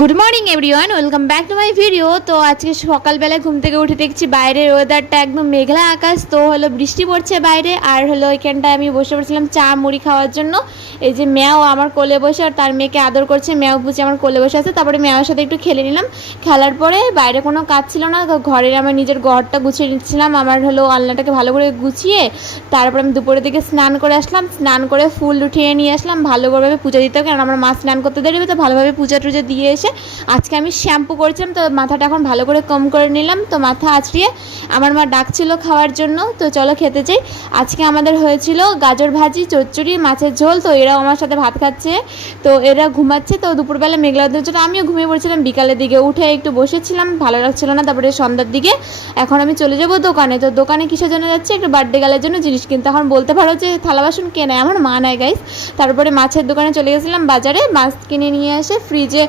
Good morning everyone, welcome back to my video. তো আজকে সকালবেলায় ঘুম থেকে উঠে দেখছি বাইরের ওয়েদারটা একদম মেঘলা আকাশ। তো বৃষ্টি পড়ছে বাইরে, আর এখানটায় আমি বসে পড়ছিলাম চা মুড়ি খাওয়ার জন্য। এই যে ম্যাও আমার কোলে বসে আর তার মেয়েকে আদর করছে, ম্যাও বুঝে আমার কোলে বসে আছে। তারপরে ম্যাওর সাথে একটু খেলে নিলাম। খেলার পরে বাইরে কোনো কাজ ছিল না, তো ঘরের আমার নিজের ঘরটা গুছিয়ে নিচ্ছিলাম। আমার আলনাটাকে ভালো করে গুছিয়ে তারপর আমি দুপুরের দিকে স্নান করে আসলাম। স্নান করে ফুল উঠিয়ে নিয়ে আসলাম, ভালোভাবে পুজো দিতে হবে, কারণ আমার মা স্নান করতে দেরি হবে। তো ভালোভাবে পূজা টুজা দিয়ে এসে আজকে আমি শ্যাম্পু করছিলাম, তো মাথাটা এখন ভালো করে কম করে নিলাম। তো মাথা আঁচড়িয়ে আমার মা ডাকছিল খাওয়ার জন্য, তো চলো খেতে যাই। আজকে আমাদের হয়েছিল গাজর ভাজি, চচ্চড়ি, মাছের ঝোল। তো এরাও আমার সাথে ভাত খাচ্ছে, তো এরা ঘুমাচ্ছে। তো দুপুরবেলা মেঘলা জন্য আমিও ঘুমিয়ে পড়ছিলাম। বিকালের দিকে উঠে একটু বসেছিলাম, ভালো লাগছিল না। তারপরে সন্ধ্যার দিকে এখন আমি চলে যাব দোকানে। তো দোকানে কিসের জন্য যাচ্ছি? একটা বার্থডে গালের জন্য জিনিস কিনতে। এখন বলতে পারো যে থালা বাসন কে নেয়? আমার মা নেয় গাইস। তারপরে মাছের দোকানে চলে গেছিলাম বাজারে, মাছ কিনে নিয়ে এসে ফ্রিজে